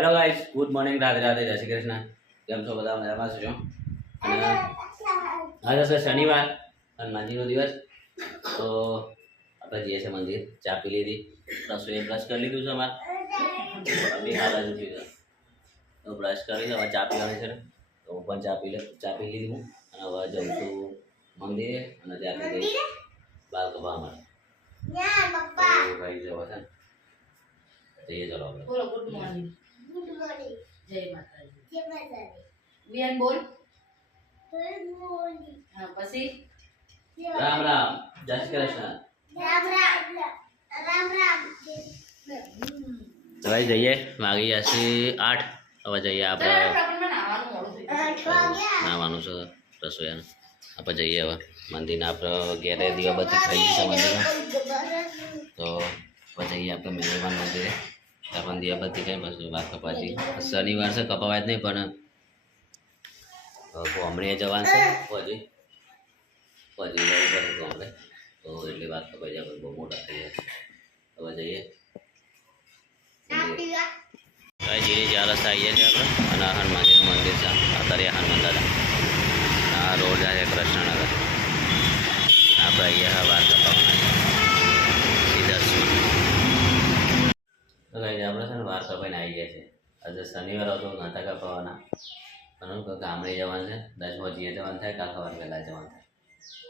Hello guys, good morning, Radhe Radhe, જય શ્રી કૃષ્ણ. કેમ છો બધા? મજામાં છો? અને આજે છે શનિવાર, હનુમાનજીનો દિવસ. તો આપણે જઈએ છીએ મંદિર. ચા પી લીધી, રસોઈ બ્રશ કરી લીધું છે અમારે. અભી હાલ જ ઉઠી ગયો તો બ્રશ કરી હવે ચા પીવાની છે ને, તો હું પણ ચા પી લીધી હું. અને હવે જઉં છું મંદિરે અને ત્યાંથી જઈશ બાલ કપા માટે. ભાઈ જવા છે ને જઈએ. ચલો આપણે. બોલો ગુડ મોર્નિંગ. Good morning. જય માતાજી. જય માતાજી. વિયાન બોલ. Good morning. હા પછી રામ રામ, જય શ્રી કૃષ્ણ. રામ રામ. રામ રામ. તો ભાઈ જઈએ, વાગી જશે 8. હવે જઈએ આપણે. નાવાનું છે રસોઈયાનું. આપણે જઈએ હવે મંદિરના. આપણે ઘેરે દીવાબત્તી થઈ છે મંદિરમાં, તો પછી જઈએ આપણે મેલવાન મંદિરે. ત્યાં પણ દીવાબત્તી કઈ પછી વાત કપાતી. શનિવાર છે, કપાવાય જ નહીં, પણ ગામડે જવાનું છે. પછી જવું પડે ગામડે, તો એટલી વાત કપાઈ જાય. બહુ મોટા થઈ જાય. હવે જઈએ ધીરે જ્યાં રસ્તા આવીએ છીએ આપણે. અને હનુમાનજીનું મંદિર છે અત્યારે. હનુમાન દાદા આ રોડ જાય કૃષ્ણનગર. આપણે અહીંયા વાત કપાવાના સીધા તો કઈ આપણે છે ને વાર કપાઈને આવી ગયા છે. આજે શનિવાર હતો, નહોતા કપાવાના, પણ ગામડે જવાનું છે. 10 વાગ્યે જવાનું થાય, કાલ સવાર પહેલાં જવાનું થાય,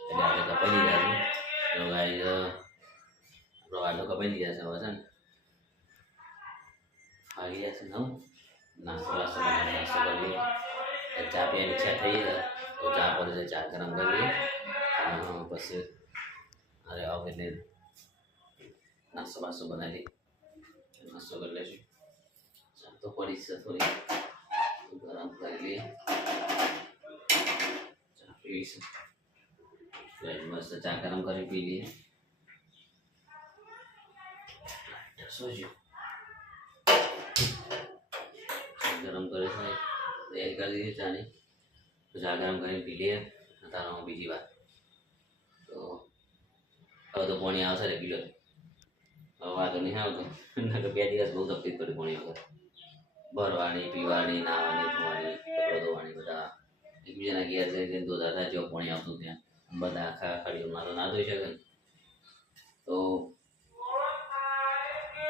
એટલે આપણે કપાઈ દીધા છે. તો ગાઈ આપણો વાડો કપાઈ દીધા છે. હવે છે ને આવી ગયા છે 9. નાસ્તો કરીએ. ચા પીવાની ઈચ્છા થઈ છે, તો ચા પડે છે, ચા ગરમ કરીએ. પછી અરે આવો એટલે નાસ્તો બનાવી નાસ્તો કરી લઈશું. ચા તો પડી છે, થોડી ગરમ કરી લઈએ. ચા પીવીશું, મસ્ત ચા ગરમ કરી પી લઈએ. સોજો ગરમ કરે છે, તૈયારી કરી દીધી ચાની. તો ચા ગરમ કરીને પી લઈએ. તારામાં બીજી વાત તો હવે તો પાણી આવશે રેગ્યુલર. હવે વાંધો નહીં આવતો. 2 દિવસ બહુ તકલીફ પડી પાણી વગર. ભરવાની, પીવાની, નાહવાની, ધોવાની, કપડો ધોવાની, બધા એકબીજાના ઘેર જઈને ધોતા થાય. જો પાણી આવતું ત્યાં બધા આખા ખડીઓમાં તો ના ધોઈ શકે ને. તો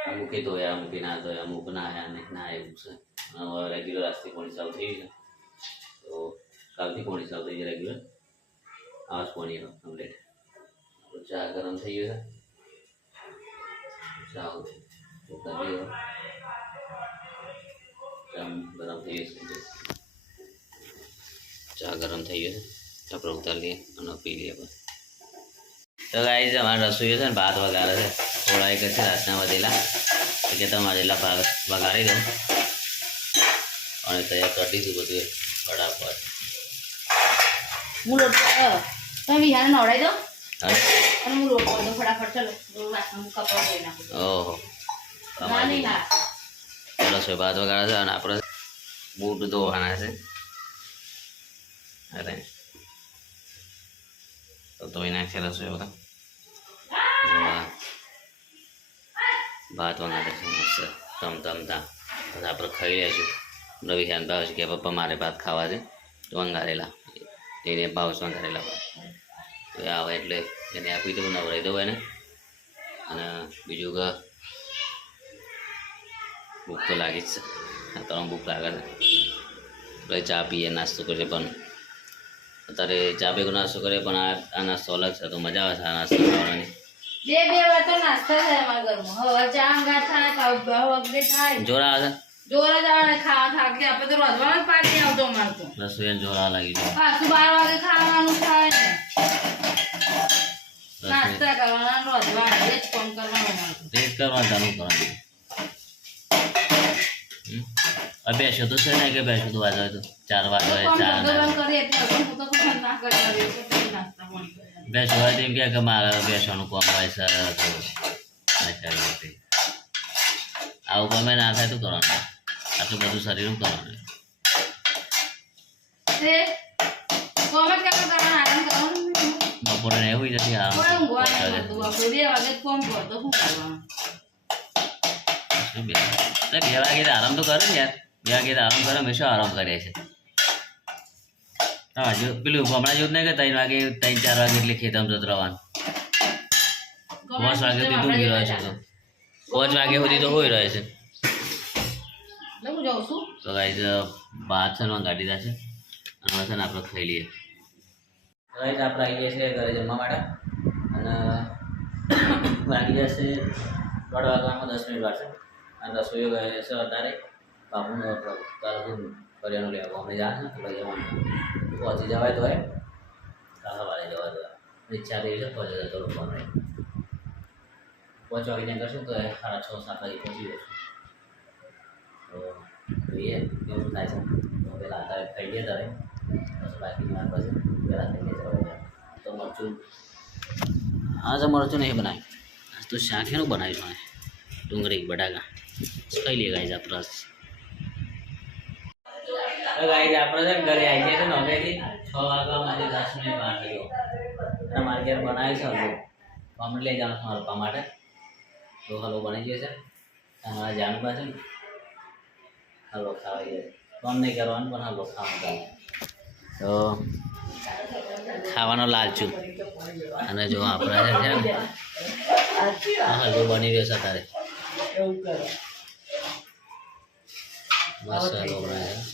અમુક ધોયા, અમુક ના ધોયા, અમુક નાહ્યા નહીં ના, એવું છે. હવે રેગ્યુલર આજથી પાણી ચાલુ થઈ ગયું છે. તો કાલથી પાણી ચાલુ થઈ જાય રેગ્યુલર. આવા જ પાણી કમ્પ્લીટ. ચા ગરમ થઈ ગયો છે. ચા કરીએ. ચા ગરમ થઈ ગયો છે. ચા ગરમ થઈ ગયો છે. આપણે ઉતારી લઈએ અને પી લઈએ. તો ગાઈસ અમારે રસોઈ છે ને ભાત વઘારે છે. થોડા એક છે રાતના વધેલા, એટલે તમારે એટલા ભાત વઘારી દઉં અને તૈયાર કરી દીધું બધું ફટાફટ. હું લોટ તમે વિહાને નવડાવી દો અને હું લોટ કરી દઉં ફટાફટ. ચલો વાસણ કપડાં ધોઈ નાખું. ઓહો, ના નહીં ના રસોઈ ભાત વઘારે છે અને આપણે બૂટ ધોવાના છે. અરે તો ધોઈ નાખશે રસોઈ બધા. ભાત વઘારે છે મસ્ત તમતા. પછી આપણે ખાઈ લઈશું. રવિશાન ભાવ છે કે પપ્પા મારે ભાત ખાવા છે, તો વંગારેલા એને ભાવ છે વંગારેલા ભાત. તો આવે એટલે એને આપી દઉં, નવરાઈ દઉં એને. અને બીજું કે ભૂખ તો લાગી જ છે. ત્રણ ભૂખ લાગે છે. એટલે ચા પીએ, નાસ્તો કરીએ. પણ અત્યારે ચા પીએ નાસ્તો કરીએ, પણ આ નાસ્તો અલગ છે, તો મજા આવે છે આ નાસ્તો ખાવાની. બે વાર તો નાસ્તા થાય અમારા ઘરમાં. હવે ચા અંગા થાય, વગરે થાય, જોર આવે છે. જોર જ આવે ખાવા થાકે. આપણે તો રોજવાનો જ પાણી આવતો અમારે તો. રસોઈ જોર આવે લાગી છે. પાછું 12 વાગે ખાવાનું થાય ને, નાસ્તા કરવાના, રોજવાના એ જ કામ કરવાનું અમારે તો. રેટ કરવા ચાલુ કરવાનું. બેસો તો છે ને કે બેસો તો વાગે તો 4 વાગે 4 કરીએ એટલે હું તો ના કરી નાસ્તા પાણી કરે. બેસો હોય તો એમ કે મારે બેસવાનું કામ હોય છે, તો આવું ગમે ના થાય તો કરવાનું. આટલું બધું શરીરનું કરવાનું. બપોરે ને એવું નથી આરામ. 2 વાગે તો આરામ તો કરે ને યાર, 2 વાગે તો આરામ કરે, હંમેશા આરામ કરે છે. હા જો પેલું હમણાં જેવું જ નહીં કે 3 વાગે 3-4 વાગે એટલે ખેતરમાં જતો રહેવાનું. 5 વાગે સુધી ઊંઘી રહ્યો છે તો 5 વાગે સુધી તો હોઈ રહ્યો છે. હું જાઉં છું. તો ગાઈઝ ભાત છે ને ગાડી દીધા છે અને હવે છે ને આપણે ખાઈ લઈએ. ગાઈઝ આપણે આવી ગયા છે ઘરે જમવા માટે અને વાગી જશે 1:30 વાગવામાં 10 મિનિટ વાગશે અને રસોઈઓ ગયે છે અત્યારે બાપુને કરિયાણું લેવા અમે જાય ને લઈ જવાનું પહોંચી જવાય તો સવારે જવા દો ઈચ્છા થઈ છે પહોંચી જતો લોકોને પહોંચવા વિચાર કરશું તો 6:30-7 વાગે પહોંચી જશું. તો જોઈએ કેવું થાય છે. તો પહેલાં અત્યારે ખાઈ લઈએ ત્યારે પછી બાકી માર પછી પહેલાં ખાઈ લઈએ. તો મરચું આજે મરચું નહીં બનાવ્યું, આજ તો શાક એનું બનાવ્યું મને ડુંગળી બટાકા ખાઈ લઈએ ગાઈઝ આપણે. ગાઈઝ આપણે છે ને ઘરે આવી ગયા છે નોકરીથી 6 વાગ્યામાંથી 10 મિનિટ વાર થઈ ગયો અને મારે ઘેર બનાવ્યું છે હલવો. અમે લઈ જવાનું મારા પપ્પા માટે તો હલવો બની ગયો છે. અમારા જાનું પાસે હલવો ખાવા ગયો ફોન નહીં કરવાનું પણ હલવો ખાવાનું તો ખાવાનો લાલચું. અને જો આપણે છે હલવો બની રહ્યો છે અત્યારે મસ્ત હલવો બનાવે છે.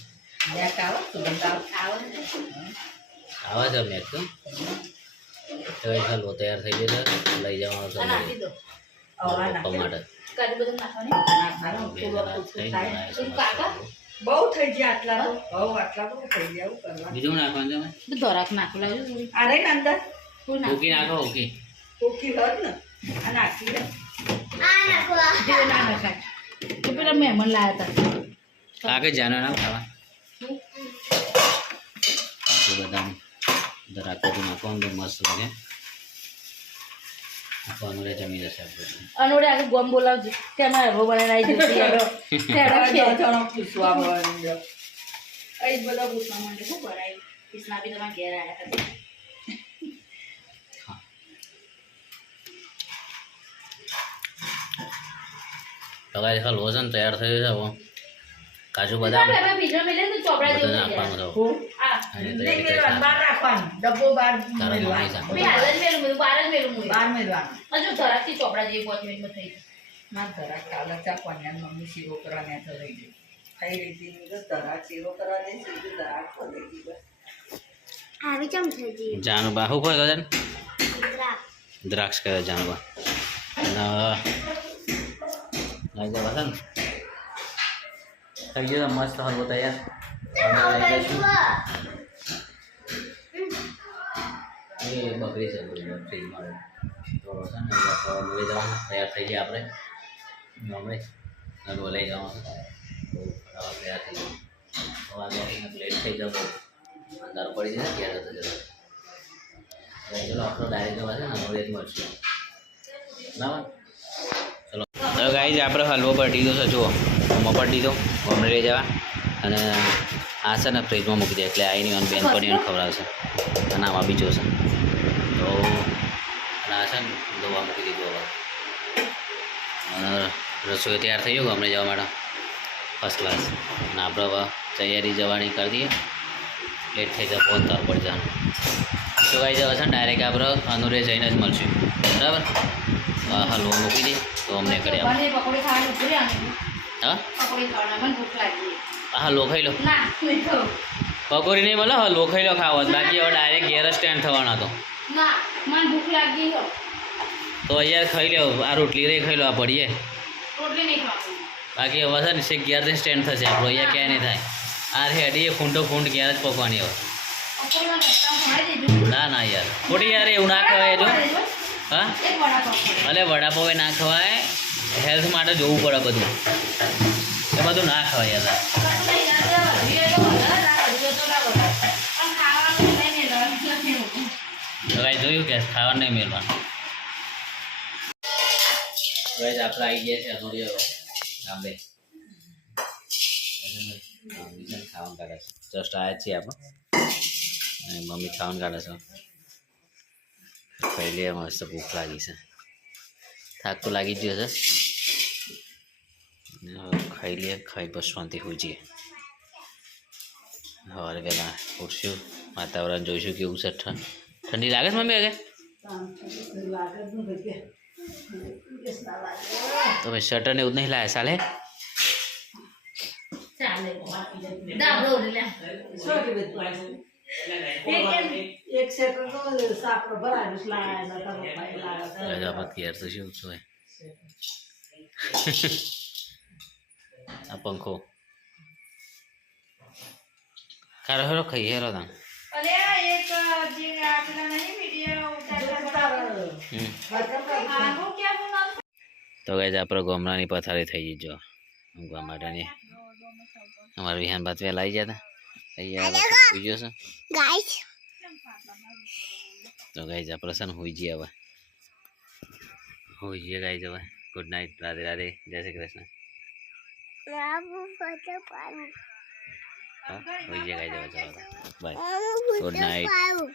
આવે છે મેં તો હલવો તૈયાર થઈ ગયો છે, લઈ જવાનો છે પપ્પા માટે. બહુ થઈ ગયા આટલા તો આટલા તો થઈ ગયા એવું કરવા. બીજું નાખવાનું છે ધોરાક નાખો લાવજો થોડી. આ રહી ને અંદર ઓકી નાખો ઓકી ઓકી હર ને આ નાખી દે. જે ના નખાય તો પેલા મહેમાન લાવ્યા હતા કાકે જાનો ના ખાવા કાજુ બદામ જરાક બધું નાખવાનું તો મસ્ત લાગે. આપવાનું રે જમી જશે આપણે. અનોડે આગે ગોમ બોલાવજો કે અમારે હલવો બનાવી જણો પૂછવા મળ્યો અહીં બધા પૂછવા માંડે શું બનાવ્યું કિસના બી તમારા ઘેર આવ્યા હતા. તો ગાઈસ હલવો છે ને તૈયાર થઈ ગયો છે. કાજુ બદામ બીજો મિલે તો ચોપડા જેવું બધાને થઈ આપવાનું જાય. છે. બહાર રાખવાનું ડબ્બો બહાર તારા મમ્મી મેળવાનું. સાથે. મેં હાલ જ મેલું બધું બહાર જ મેલું મું બહાર મેળવાનું. હજુ ધરાકથી ચોપડા જેવી 5 મિનિટમાં થઈ જાય. માં ધરા કાલા ચા કોન્યા મમ્મી શીરો કરવા ને તો લઈ ગઈ ખાઈ રહી હતી ધરા શીરો કરવા દે છે ધરા ખો લઈ ગઈ આવી ચમ થઈ ગઈ જાનું બા શું કોઈ ગજન દ્રાક્ષ કરે જાનું બા અને લઈ જવા છે ને થઈ ગયો મસ્ત હલવો તૈયાર. અમે લઈ જઈશું એ બકરી છે ફ્રીજમાં તો છે ને લઈ જવાનું તૈયાર થઈ ગયા આપણે હમણાં હલવો લઈ જવાનું છે તો ફટાફટ તૈયાર થઈ ગયું. લેટ થઈ જતો અંધારો પડી જાય ક્યારે જતો જતો ચલો આપણો ડાયરેક્ટ જવા છે ને હલવો જ મળશું બરાબર. ચલો તો ગાઈઝ આપણે હલવો પડી દીધો છે જુઓ પડી દીધો અમને લઈ જવા અને આ છે ને ફ્રીજમાં મૂકી દે એટલે આવીને અને બેન પડીને ખવડાવશે અને આમાં બીજો છે તો અને આ છે ને દવા મૂકી દીધું હવે રસોઈ તૈયાર થઈ ગયું અમને જવા માટે ફર્સ્ટ ક્લાસ. અને આપણે હવે તૈયારી જવાની કરી દઈએ લેટ થઈ જાય ફોન તાર પડી જવાનું. તો ગાઈ જવા છે ને ડાયરેક્ટ આપણે અનુરે જઈને જ મળશું બરાબર. હલવો મૂકી દઈએ તો અમને કરી આપો. મને પકોડી ખાવાની ઉતરી આની હા પકોડી ખાવાના મને ભૂખ લાગી. હા હલવો ખાઈ લો. ના નહીં ખાઉં. પકોડી નહીં બોલો હલવો ખાઈ લો ખાવો બાકી હવે ડાયરેક્ટ ઘેર સ્ટેન્ડ થવાનો હતો ના મને ભૂખ લાગી હો તો યાર ખાઈ લો આ રોટલી રે ખાઈ લો આ પડીએ રોટલી નહીં ખાવાની. બાકી હવે છે ને શેક ઘેરથી સ્ટેન્ડ થશે આપણો અહીંયા ક્યાંય નહીં થાય. આ હેડીએ ખૂંટો ખૂંટ ઘેર જ પકવાની હવે. પકોડીમાં રસ્તા ખવડાવી દેજો. ના ના યાર ખોટી યાર એવું ના ખવાય જો. હા એક વડાપાવ ખાઈ. ભલે વડાપાવ ના ખવાય હેલ્થ માટે જોવું પડે બધું એ બધું ના ખવાય યાર. તો ભાઈ જોયું કે ખાવાનું નહીં મેળવાનું. ભાઈ આપણે આવી ગયા છે અનોડીઓ ગામડે ખાવાનું કાઢે છે જસ્ટ આવ્યા છીએ આપણે અને મમ્મી ખાવાનું કાઢે છે. પહેલી મસ્ત ભૂખ લાગી છે થાક તો લાગી જ ગયો છે ખાઈ લે, ખાઈ બસ શાંતિ હોઈ જઈએ. સવારે પહેલાં ઉઠશું, વાતાવરણ જોઈશું કેવું છે. ઠંડી લાગે છે મમ્મી? આગળ તો ભાઈ શર્ટર ને એવું નહીં લાવે ચાલે? ચાલે દાબડો લે એક સેટર તો સાપડો ભરાયેલું લાયા પ્રજાપત ઘેર તો શું છે આ પંખો ખારો હેરો ખાઈ હેરો તમે અલે એક જે આપલા નહીં વિડિયો ઉતારતા આનો ક્યાં બોલાવ તો ગાઈઝ આપણે ગોમરાની પથારી થઈ ગઈ. જો ઊંઘવા માટેની અમારે વિહાન બાદ વહેલા આવી ગયા હતા અહીંયા બીજો છે. ગાઈસ તો ગાઈઝ આપણે છે ને હોઈ જઈએ હવે. હોઈ જઈએ ગાઈઝ હવે. ગુડ નાઇટ, રાધે રાધે, જય શ્રી કૃષ્ણ. બાબુ ફોટો પાડું હા હોઈ જઈએ ગાઈઝ હવે. ચાલો બાય, બાબુ ગુડ નાઇટ. પાડું